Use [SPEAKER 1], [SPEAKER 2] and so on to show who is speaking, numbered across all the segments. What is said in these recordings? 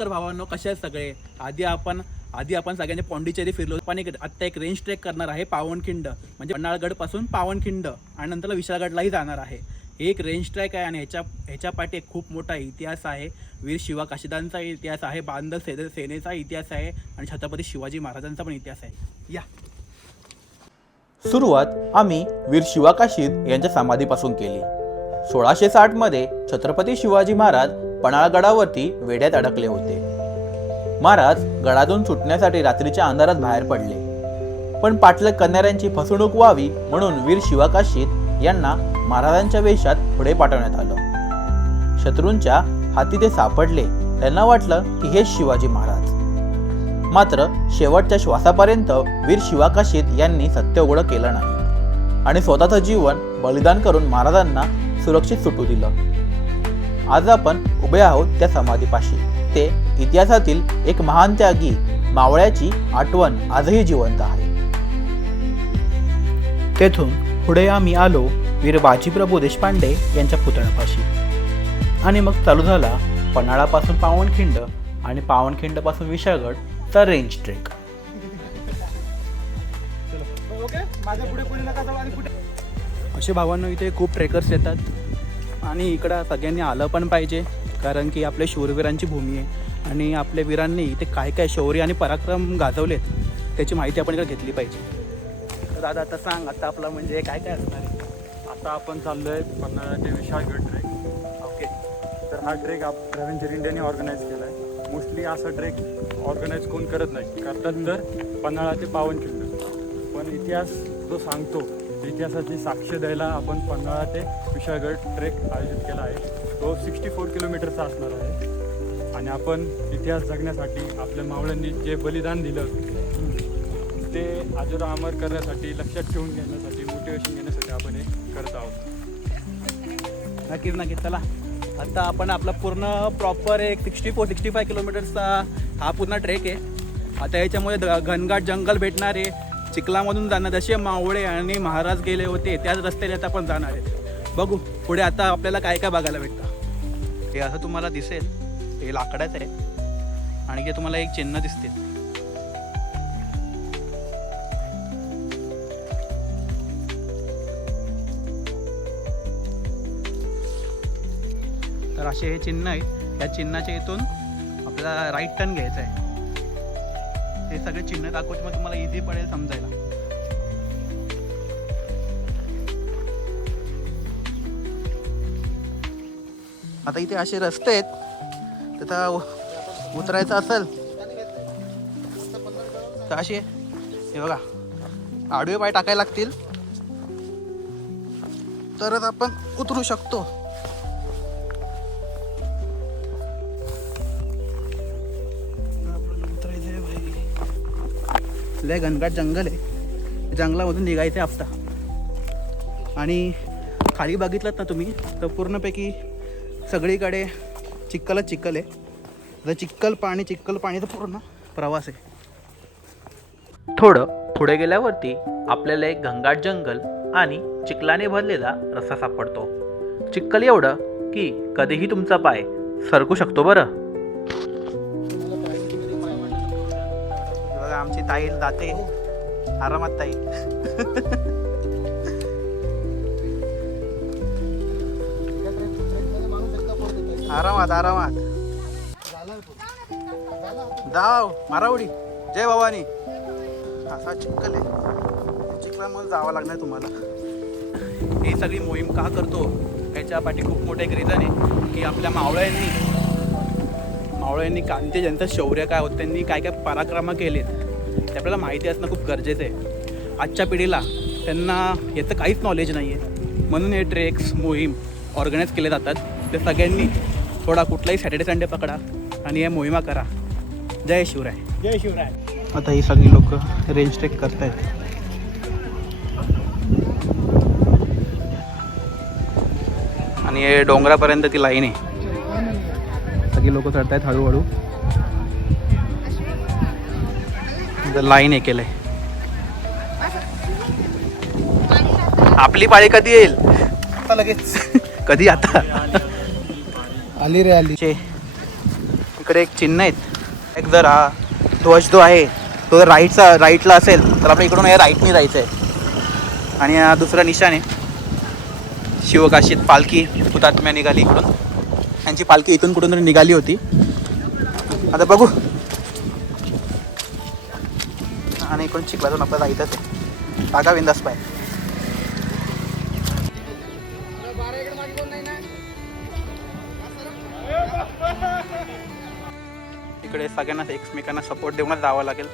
[SPEAKER 1] नमस्कार भावांनो कसे आहेत सगळे? आधी आपण आधी आपण सगळ्यांनी पॉंडिचेरी फिरलो. पण एक आत्ता एक रेंज ट्रेक करणार आहे पावनखिंड. म्हणजे पन्हाळगडपासून पावनखिंड आणि नंतर विशाळगडलाही जाणार आहे. हे एक रेंज ट्रॅक आहे आणि ह्याच्या ह्याच्या पाठी एक खूप मोठा इतिहास आहे. वीर शिवा काशीदांचा इतिहास आहे बांधल सेने सेनेचा इतिहास आहे आणि छत्रपती शिवाजी महाराजांचा पण इतिहास आहे. या.
[SPEAKER 2] सुरुवात आम्ही वीर शिवा काशीद यांच्या समाधीपासून केली. सोळाशे साठमध्ये छत्रपती शिवाजी महाराज पन्हाळगडावरती वेड्यात अडकले होते. महाराज गडातून सुटण्यासाठी रात्रीच्या अंधारात बाहेर पडले. पण पाटलं कन्याऱ्यांची फसवणूक व्हावी म्हणून वीर शिवाकाशीत यांना महाराजांच्या वेशात पुढे पाठवण्यात आलं. शत्रूंच्या हाती ते सापडले. त्यांना वाटलं की हेच शिवाजी महाराज. मात्र शेवटच्या श्वासापर्यंत वीर शिवाकाशीत यांनी सत्य उघड केलं नाही. आणि स्वतःचं जीवन बलिदान करून महाराजांना सुरक्षित सुटू दिलं. आज आपण उभे आहोत त्या समाधीपाशी. ते इतिहासातील एक महान त्यागी मावळ्याची आठवण आजही जिवंत आहे.
[SPEAKER 1] तेथून पुढे आम्ही आलो वीर बाजीप्रभू देशपांडे यांच्या पुतळ्यापाशी. आणि मग चालू झाला पन्हाळापासून पावनखिंड आणि पावनखिंडपासून विशाळगडचा रेंज ट्रेक असे भावांनो इथे खूप ट्रेकर्स येतात. आणि इकडं सगळ्यांनी आलं पण पाहिजे कारण की आपल्या शूरवीरांची भूमी आहे. आणि आपल्या वीरांनी इथे काय काय शौर्य आणि पराक्रम गाजवलेत त्याची माहिती आपण इकडे घेतली पाहिजे. तर दादा आता सांग आता आपलं म्हणजे काय काय असणार आहे?
[SPEAKER 3] आता आपण चाललोय पन्हाळा ते विशाळगड ट्रेक.
[SPEAKER 1] ओके.
[SPEAKER 3] तर हा ट्रेक आप ट्रॅव्हल इंडियाने ऑर्गनाईज केला आहे मोस्टली असा ट्रेक ऑर्गनाईज कोण करत नाही. करतात तर पन्हाळा ते पावनखिंड पण इतिहास जो सांगतो इतिहासाची साक्ष द्यायला आपण पन्हाळा ते विशाळगड ट्रेक आयोजित केला आहे. तो सिक्स्टी फोर किलोमीटरचा असणार आहे. आणि आपण इतिहास जगण्यासाठी आपल्या मावळ्यांनी जे बलिदान दिलं ते आजोरा अमर करण्यासाठी लक्षात ठेवून घेण्यासाठी मोटिवेशन घेण्यासाठी आपण हे करत आहोत.
[SPEAKER 1] नक्कीच नक्कीच. चला. आता आपण आपला पूर्ण प्रॉपर एक सिक्स्टी फोर सिक्स्टी फाय किलोमीटर्सचा हा पूर्ण ट्रेक आहे. आता याच्यामुळे द- घनघाट जंगल भेटणार आहे. चिखलामधून जाणार जसे मावळे आणि महाराज गेले होते त्याच रस्त्याने आता आपण जाणार आहेत. बघू पुढे आता आपल्याला काय काय बघायला भेटतं. हे असं तुम्हाला दिसेल हे लाकडाच आहे आणि ते तुम्हाला एक चिन्ह दिसते तर असे हे चिन्ह आहे या चिन्हाच्या इथून आपल्याला राईट टर्न घ्यायचा आहे. हे सगळे चिन्ह दाखवते मग तुम्हाला इझी पडेल समजायला. आता इथे असे रस्ते आहेत त्याचा उतरायचं असेल तर असे हे बघा आडवे पाय टाकायला लागतील. तरच आपण उतरू शकतो. लय घनघाट जंगल आहे. जंगलामधून निघायचं आहे आपटा आणि खाली बघितलं ना तुम्ही तर पूर्णपैकी सगळीकडे चिक्कलच चिक्कल आहे. तर चिक्कल पाणी चिक्कल तर पूर्ण प्रवास आहे.
[SPEAKER 2] थोडं पुढे गेल्यावरती आपल्याला एक घंगाट जंगल आणि चिखलाने भरलेला रस्ता सापडतो. चिखल एवढं की कधीही तुमचा पाय सरकू शकतो बरं.
[SPEAKER 1] आमची ताई जाते आरामात ताई. आरामात आरामात. जाव मारावडी. जय भवानी. असा चिखल आहे. चिखलामध्ये जावं लागणार तुम्हाला. ही सगळी मोहीम का करतो? याच्या पाठी खूप मोठं एक रिझन आहे की आपल्या मावळ्यांनी मावळ्यांनी कांते ज्यांचं शौर्य काय होतं? त्यांनी काय काय पराक्रम केलेत? ते आपल्याला माहिती असणं खूप गरजेचं आहे. आजच्या पिढीला त्यांना याचं काहीच नॉलेज नाही आहे म्हणून हे ट्रेक्स मोहीम ऑर्गनाईज केले जातात. ते सगळ्यांनी थोडा कुठलाही सॅटर्डे संडे पकडा आणि या मोहिमा करा. जय शिवराय.
[SPEAKER 3] जय शिवराय.
[SPEAKER 1] आता ही सगळी लोक रेंज ट्रेक करतायत. आणि हे डोंगरापर्यंत ती लाईन आहे. सगळी लोक चढतायत हळूहळू. लाईन हे केलंय. आपली पाळी कधी येईल? आता लगेच. कधी आता?
[SPEAKER 4] आली रे आली.
[SPEAKER 1] चे. इकडे एक चिन्ह आहेत. एक जर हा ध्वज जो आहे तो जर राईटचा राईटला असेल तर आपल्या इकडून हे राईटनी जायचं आहे आणि हा दुसरा निशाण आहे. शिवकाशीत पालखी हुतात्म्या निघाली इकडून. त्यांची पालखी इथून कुठून तरी निघाली होती. आता बघू. इकडून चिखलातून आपल्याला इथंच आहे. टाका बिंदास पाय. इकडे सगळ्यांना एकमेकांना सपोर्ट देऊनच जावं लागेल.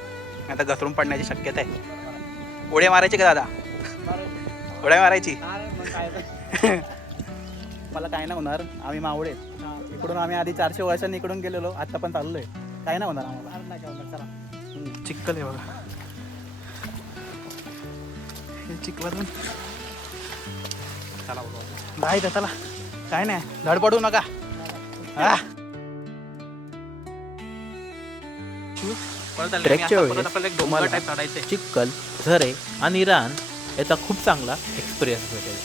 [SPEAKER 1] आता घसरून पडण्याची शक्यता आहे. उड्या मारायची का दादा? उड्या मारायची? मला काय नाही होणार. आम्ही मावळे. इकडून आम्ही आधी चारशे वर्षांनी इकडून गेलेलो. आता पण चाललोय. काय नाही होणार आम्हाला. चिखल आहे बघा. चिखलातून चला नाही का चला. काय नाही. धड पडू नका. हा.
[SPEAKER 2] ट्रेकच्या वेळेस तुम्हाला चिखल झरे आणि रान याचा खूप चांगला एक्सपिरियन्स भेटेल.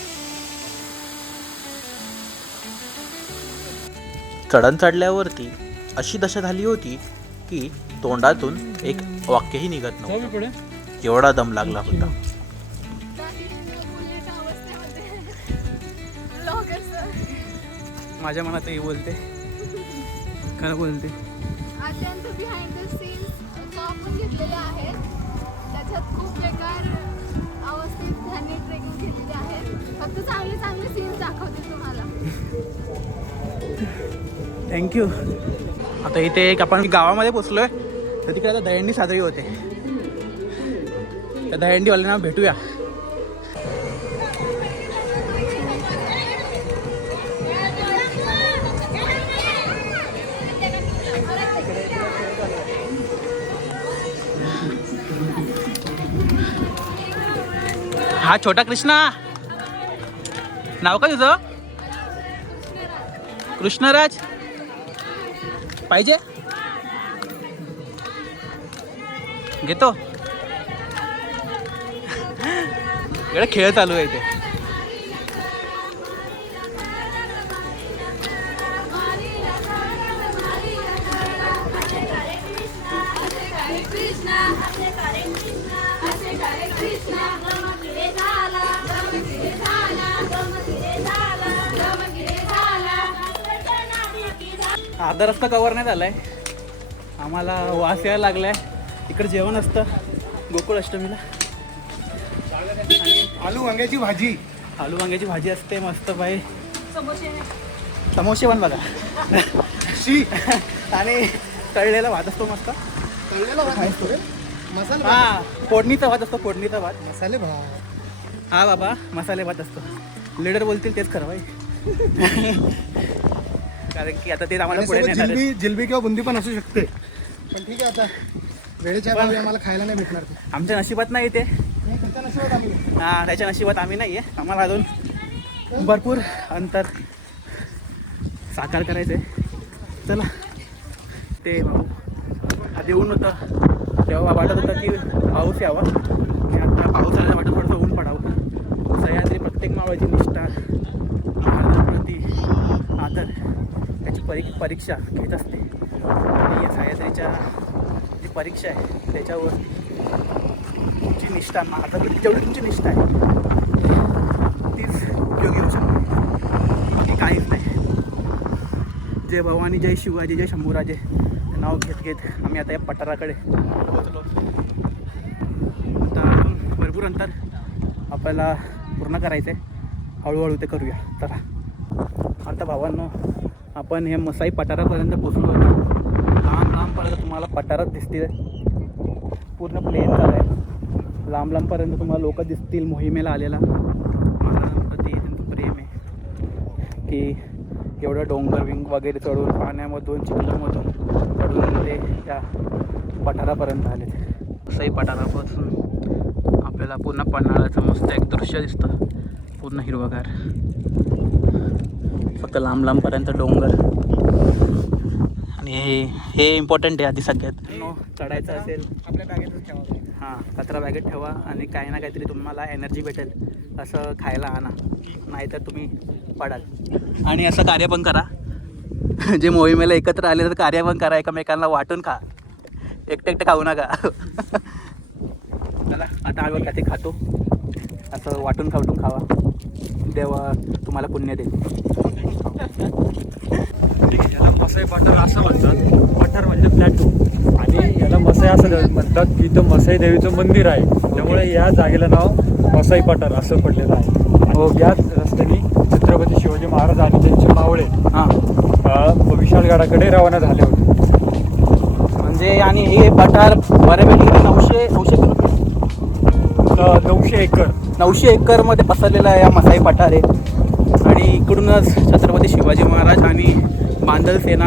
[SPEAKER 2] चढण चढल्यावरती अशी दशा झाली होती की तोंडातून एक वाक्यही निघत नव्हतं. एवढा दम लागला होता.
[SPEAKER 1] माझ्या मनात हे बोलते. खरं बोलते.
[SPEAKER 5] अत्यंत बिहाइंड द सीन्स आपण घेतलेले आहेत. त्याच्यात खूप बेकार अवस्थेत त्यांनी ट्रेकिंग केलेली आहे फक्त चांगले चांगले सीन्स दाखवते तुम्हाला.
[SPEAKER 1] थँक्यू आता इथे एक आपण गावामध्ये पोचलोय. तर तिकडे आता दहीहंडी साजरी होते. त्या दहीहंडीवाल्यांना भेटूया. हा छोटा कृष्णा. नाव काय तुझं? कृष्णराज. पाहिजे? घेतो. इकडे खेळ चालू आहे ते अर्धा रस्ता कवर नाही झालाय. आम्हाला वास यायला लागलाय. इकडे जेवण असतं. गोकुळ अष्टमीला.
[SPEAKER 4] आलू वांग्याची भाजी.
[SPEAKER 1] आलू वांग्याची भाजी असते मस्त बाई. समोसे पण बघा.
[SPEAKER 4] शी.
[SPEAKER 1] आणि तळलेला भात असतो मस्त.
[SPEAKER 4] तळलेला भात असतो रे. मसाले भात.
[SPEAKER 1] हा फोडणीचा भात असतो फोडणीचा भात.
[SPEAKER 4] मसाले भात.
[SPEAKER 1] हा बाबा मसाले भात असतो. लीडर बोलतील तेच खरं बाई. कारण की आता ते आम्हाला पुढे आहेत.
[SPEAKER 4] जिलबी जिलबी किंवा बुंदी पण असू शकते. पण ठीक आहे आता. वेळेच्या अभावी आम्हाला खायला नाही भेटणार ते.
[SPEAKER 1] आमच्या नशिबात नाही ते.
[SPEAKER 4] नाही, नशिबात आम्ही
[SPEAKER 1] हा त्याच्या नशिबात आम्ही नाही आहे आम्हाला अजून भरपूर अंतर साकार करायचं आहे चला. ते भाऊ. आधी ऊन होतं. तेव्हा वाटत होतं की पाऊस यावा. आणि आता पाऊस आल्याला वाटत थोडंसं ऊन पडावं. सह्याद्री प्रत्येक मावळाची निष्ठा महाराजांप्रती आदर. त्याची परी परीक्षा घेत असते. आणि या सह्याद्रीच्या जी परीक्षा आहे त्याच्यावर तुमची निष्ठा आता जेवढी तुमची निष्ठा आहे. तीच उपयोगी होऊ शकते. बाकी काहीच नाही. जय भवानी जय शिवाजी जय शंभूराजे. नाव घेत घेत आम्ही आता या पठाराकडे. पोहोचलो आता भरपूर अंतर आपल्याला पूर्ण करायचं आहे हळूहळू ते करूया. चला. आता भावांनो आपण हे मसाई पठारापर्यंत पोचलो होतो. लांब लांबपर्यंत तुम्हाला पठारात दिसतील. पूर्ण प्लेन झालं आहे. लांब लांबपर्यंत तुम्हाला लोक दिसतील मोहिमेला आलेला. महाराजांप्रती त्यांचं प्रेम आहे की एवढं डोंगर विंग वगैरे चढून पाण्यामधून चिखलामधून चढून ते त्या पठारापर्यंत आले मसाई पठारापासून आपल्याला पूर्ण पन्हाळ्याचं मस्त एक दृश्य दिसतं. पूर्ण हिरवगार. फक्त लांब लांबपर्यंत डोंगर. आणि हे हे इम्पॉर्टंट आहे आधी सगळ्यात. चढायचं असेल.
[SPEAKER 4] आपल्या बॅगेतच ठेवा.
[SPEAKER 1] हां कचरा बॅगेत ठेवा आणि काही ना काहीतरी तुम्हाला एनर्जी भेटेल. असं खायला आणा. नाहीतर तुम्ही पडाल. आणि असं कार्य पण करा. जे मोहिमेला एकत्र आले तर कार्य पण करा. एकमेकांना वाटून खा. एकटे एकटे खाऊ नका. चला आता आम्ही काहीतरी खातो. असं वाटून खावटून खावा. देवा तुम्हाला पुण्य देईल.
[SPEAKER 3] ठीक आहे याला मसाई पठार असं म्हणतात. पठार म्हणजे प्लॅटू आणि याला मसाई असं म्हणतात की इथं मसाई देवीचं मंदिर आहे. त्यामुळे या जागेला नाव मसाई पठार असं पडलेलं आहे. आणि याच रस्त्याने छत्रपती शिवाजी महाराज आणि त्यांचे मावळे
[SPEAKER 1] हां.
[SPEAKER 3] विशाळगडाकडे रवाना झाले होते.
[SPEAKER 1] म्हणजे आणि हे पठार बऱ्यापैकी नऊशे नऊशे किलोमीटर.
[SPEAKER 3] नऊशे एकर.
[SPEAKER 1] नऊशे एकरमध्ये पसरलेला आहे हा मसाई पठार आहे. आणि इकडूनच छत्रपती शिवाजी महाराज आणि बांदल सेना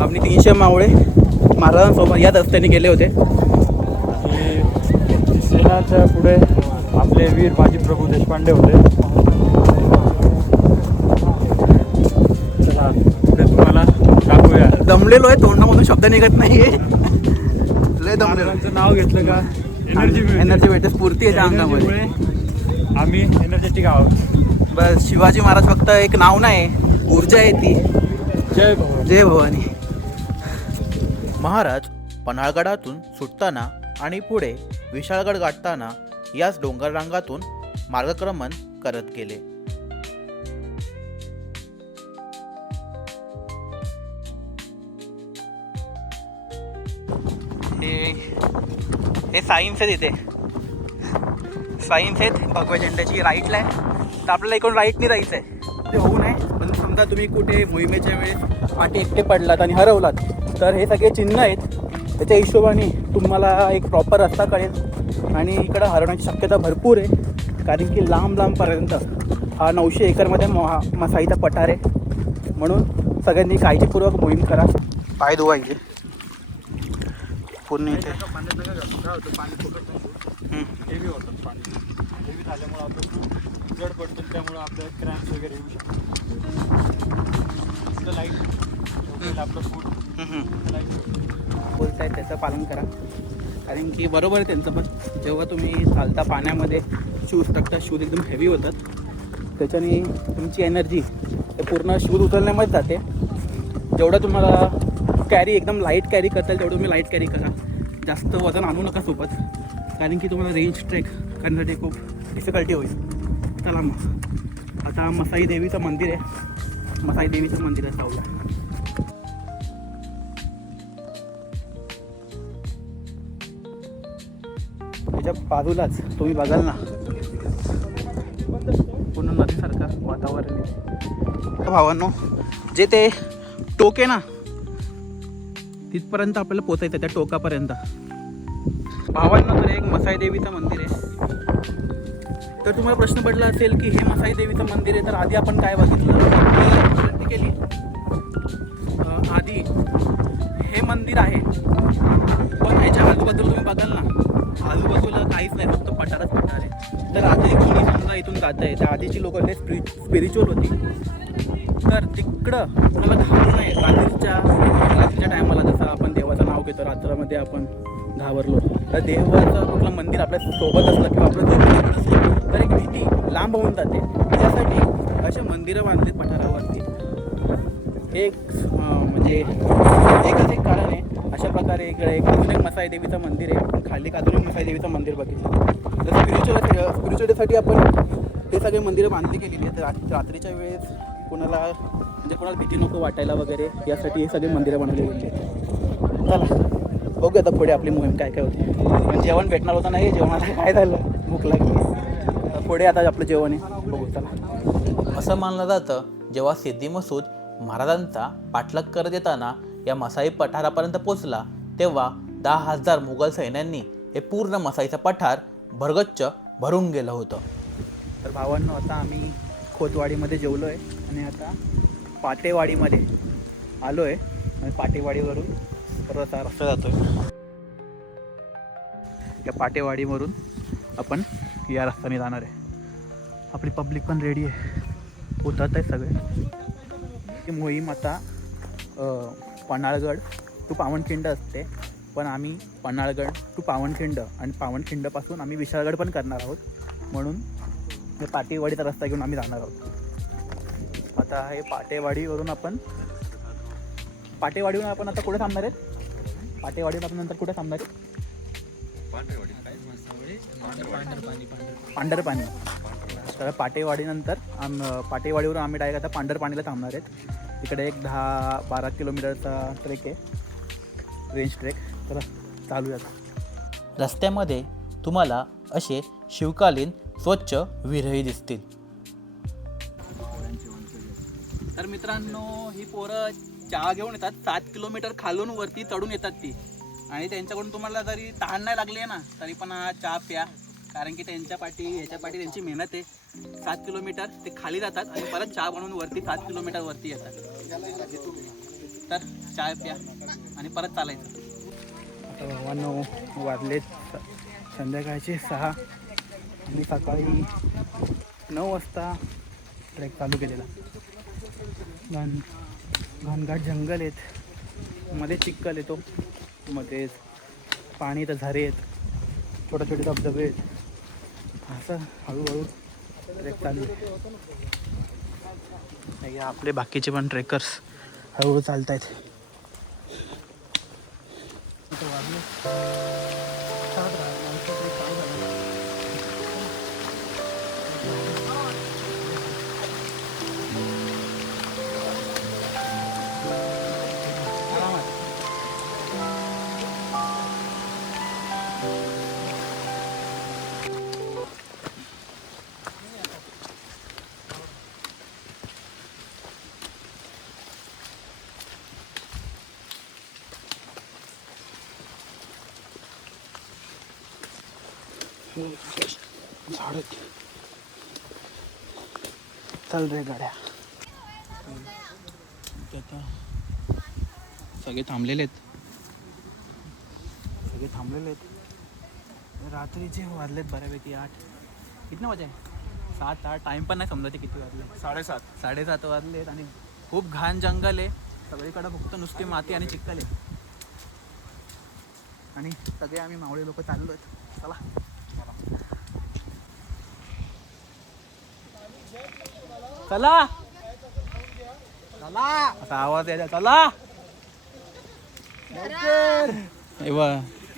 [SPEAKER 1] आपली तीनशे मावळे महाराजांसोबत याच रस्त्याने गेले होते.
[SPEAKER 3] सेनाच्या पुढे आपले वीर बाजी प्रभू देशपांडे होते. चला पुढे तुम्हाला दाखवूया.
[SPEAKER 1] दमलेलो आहे तोंडामधून शब्द निघत नाही लय दमलेलो
[SPEAKER 3] नाव घेतलं का? एनर्जी
[SPEAKER 1] एनर्जी भेटते. स्फूर्ती येते अंगामध्ये.
[SPEAKER 3] एनर्जीमुळे आम्ही एनर्जेटिक आहोत.
[SPEAKER 1] बस शिवाजी महाराज फक्त एक नाव नाही ऊर्जा आहे ती.
[SPEAKER 3] जय भवानी.
[SPEAKER 1] जय भवानी.
[SPEAKER 2] महाराज पन्हाळगडातून सुटताना आणि पुढे विशाळगड गाठताना याच डोंगर रांगातून मार्गक्रमण करत गेले.
[SPEAKER 1] हे हे सायन्स आहे तिथे सायन्स आहेत भगवा झेंड्याची राईटला आहे. तर आपल्याला इकडून राईटनी जायचं आहे ते होऊ नये. पण समजा तुम्ही कुठे मोहिमेच्या वेळेस पाठी एकटे पडलात आणि हरवलात तर हे सगळे चिन्ह आहेत. त्याच्या हिशोबाने तुम्हाला एक प्रॉपर रस्ता कळेल. आणि इकडं हरवण्याची शक्यता भरपूर आहे कारण की लांब लांबपर्यंत हा नऊशे एकरमध्ये मो हा मसाईचा पठार आहे. म्हणून सगळ्यांनी काळजीपूर्वक मोहीम करा. पाय धुवायचे. पूर्ण इथे.
[SPEAKER 3] पाणी झाल्यामुळे जड पडतं त्यामुळे आपलं क्रॅम्स वगैरे येऊ शकतो लाइट आपलं फूड. लाइट
[SPEAKER 1] बोलतायत त्याचं पालन करा. कारण की बरोबर आहे त्यांचं पण. जेव्हा तुम्ही चालता पाण्यामध्ये शूज टाकता शूज एकदम हेवी होतात. त्याच्याने तुमची एनर्जी ते पूर्ण शूज उचलण्यामध्ये जाते. जेवढं तुम्हाला कॅरी एकदम लाइट कॅरी करता येईल तेवढं तुम्ही लाइट कॅरी करा. जास्त वजन आणू नका सोबत. कारण की तुम्हाला रेंज ट्रेक करण्यासाठी खूप डिफिकल्टी होईल. चला मग. आता मसाई देवीचं मंदिर आहे. मसाई देवीचं मंदिर आहे साऊला त्याच्या बाजूलाच तुम्ही बघाल ना. पूर्ण नदीसारखं वातावरण आहे. भावांनो जे ते टोके ना तिथपर्यंत आपल्याला पोचायचं त्या टोकापर्यंत. भावांनो तर एक मसाई देवीचं मंदिर आहे. तर तुम्हाला प्रश्न पडला असेल की हे मसाई देवीचं मंदिर आहे तर आधी आपण काय बघितलं? विनंती केली. आधी हे मंदिर आहे. पण ह्याच्या आजूबाजूला तुम्ही बघाल ना आजूबाजूला काहीच नाही फक्त पठारच पठार आहे. तर आधी कोणी समजा इथून जात आहे त्या आधीची लोक लय स्पिरि स्पिरिच्युअल होती. तर तिकडं कोणाला घाबरलं नाही रात्रीच्या रात्रीच्या टायमाला जसं आपण देवाचं नाव घेतो रात्रामध्ये आपण घाबरलो. तर देवाचं आपलं मंदिर आपल्यासोबत असलं किंवा आपलं जवळ असलं तर एक भीती लांब होऊन जाते. त्यासाठी असे मंदिरं बांधलीत पठारावरती. एक म्हणजे एकच एक कारण आहे. अशा प्रकारे इकडे एक अजून एक मसाई देवीचं मंदिर आहे. आपण खाली एक अजून एक मसाई देवीचं मंदिर बघितलं. तर स्पिरिच्युअल स्पिरिच्युअलिटीसाठी आपण हे सगळे मंदिरं बांधली गेलेली आहेत. रात- रात्रीच्या वेळेस कोणाला म्हणजे कोणाला भीती नको वाटायला वगैरे यासाठी हे सगळे मंदिरं बनवली गेली आहेत. चला बघूया आता पुढे आपली मोहीम काय काय होती. पण जेवण भेटणार होतं नाही जेवणाला काय झालं? भूक लागली. पुढे आता आपलं जेवण आहे. बघू चला.
[SPEAKER 2] असं मानलं जातं जेव्हा सिद्धी मसूद महाराजांचा पाठलाग करत येताना या मसाई पठारापर्यंत पोचला तेव्हा दहा हजार मुघल सैन्यांनी हे पूर्ण मसाईचं पठार भरगच्च भरून गेलं होतं.
[SPEAKER 1] तर भावांनो आता आम्ही खोतवाडीमध्ये जेवलो आहे आणि आता पाटेवाडीमध्ये आलो आहे आणि पाटेवाडीवरून परत रस्ता जातो आहे या पाटेवाडीवरून आपण या रस्त्याने जाणार आहे. आपली पब्लिक पण रेडी आहे. उतरत आहे सगळे. ती मोहीम आता पन्हाळगड टू पावनखिंड असते. पण आम्ही पन्हाळगड टू पावनखिंड आणि पावनखिंडपासून आम्ही विशाळगड पण करणार आहोत. म्हणून हे पाटेवाडीचा रस्ता घेऊन आम्ही जाणार आहोत. आता हे पाटेवाडीवरून आपण पाटेवाडीवरून आपण आता कुठे थांबणार आहेत? पाटेवाडीवर आपण नंतर कुठे थांबणार आहेत? पांढरपाणी तर पाटेवाडीनंतर आम पाटेवाडीवरून आम्ही डायरेक्ट आता पांढरपाणीला थांबणार आहेत. तिकडे एक दहा बारा किलोमीटरचा ट्रेक आहे. रेंज ट्रेक तर चालू आहे
[SPEAKER 2] रस्त्यामध्ये तुम्हाला असे शिवकालीन स्वच्छ विरही दिसतील.
[SPEAKER 1] तर मित्रांनो ही पोरं चहा घेऊन येतात. सात किलोमीटर खालून वरती चढून येतात ती. आणि त्यांच्याकडून तुम्हाला जरी तहान नाही लागली आहे ना तरी पण हा चहा प्या. कारण की त्यांच्या पाठी ह्याच्या पाठी त्यांची मेहनत आहे. सात किलोमीटर ते खाली जातात आणि परत चहा बनवून वरती सात किलोमीटर वरती येतात. तर चहा प्या आणि परत चालायचं. आता भावांनो वाजलेत. स- संध्याकाळचे सहा आणि सकाळी नऊ वाजता ट्रेक चालू केलेला. घन घनघाट जंगल आहेत. मध्ये चिक्कल येतो मध्येच पाणी तर झरे आहेत. छोटे छोटे धबधबे आहेत. असं हळूहळू ट्रेक चालू आहे. आपले बाकीचे पण ट्रेकर्स हळूहळू चालत आहेत झाड चल रे गाड्या आता सगळे थांबलेले आहेत. सगळे थांबलेले आहेत. रात्रीचे वाजलेत बऱ्यापैकी आठ. किती वाजे? सात आठ. टाइम पण नाही समजायचे किती वाजले.
[SPEAKER 3] साडेसात.
[SPEAKER 1] साडेसात वाजलेत आणि खूप घाण जंगल आहे. सगळीकडे फक्त नुसती माती आणि चिखल आहे. आणि सगळे आम्ही मावळे लोक चाललो आहेत चला. चला. चला. आवाज यायचा. चला.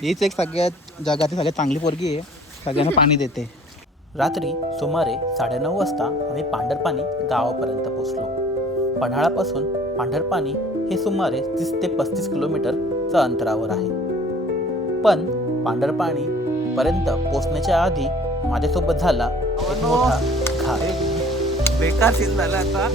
[SPEAKER 1] हीच एक सगळ्यात जगातली सगळ्यात चांगली पोरगी आहे. सगळ्यांना पाणी देते.
[SPEAKER 2] रात्री सुमारे साडेनऊ वाजता आम्ही पांढरपाणी गावापर्यंत पोचलो पन्हाळापासून पांढरपाणी हे सुमारे तीस ते पस्तीस किलोमीटरचं अंतरावर आहे. पण पांढरपाणी पर्यंत पोचण्याच्या आधी माझ्यासोबत झाला एक मोठा घात.
[SPEAKER 1] बेकार सीन झाला आता.